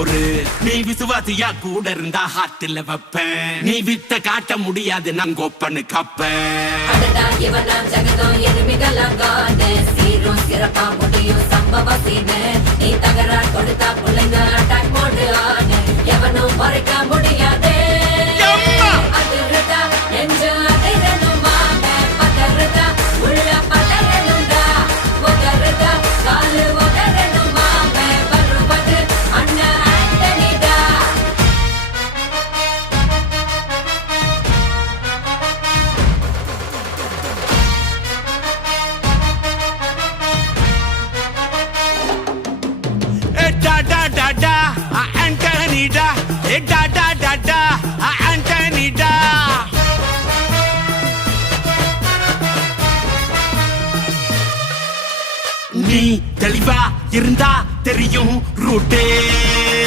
பொறு. நீ விசுவாசியா கூட இருந்தா ஹார்ட்ல வைப்பேன். நீ வித்த காட்ட முடியாது நான் கோப்பனு கப்பேன். ஜகதம் எருமிகளாகாது சீரும் சிறப்பா முடியும் சம்பவ சீனு. நீ தகரா கொடுத்தா பிள்ளைங்க அட்டாக் மோடு ஆடு எவனும் மறைக்க முடியாது. அதிருதா நெஞ்சு அதிரணும் வாங்க பதறுதா உள்ள பதறணும்டா. உதறுதா காலு உதறணும் வாங்க வருவது அண்ணன் ஆண்டனிடா. Da da da da, Anthony da. Da da da da, Anthony da. நீ தெளிவா இருந்தா தெரியும் ரூட்டே.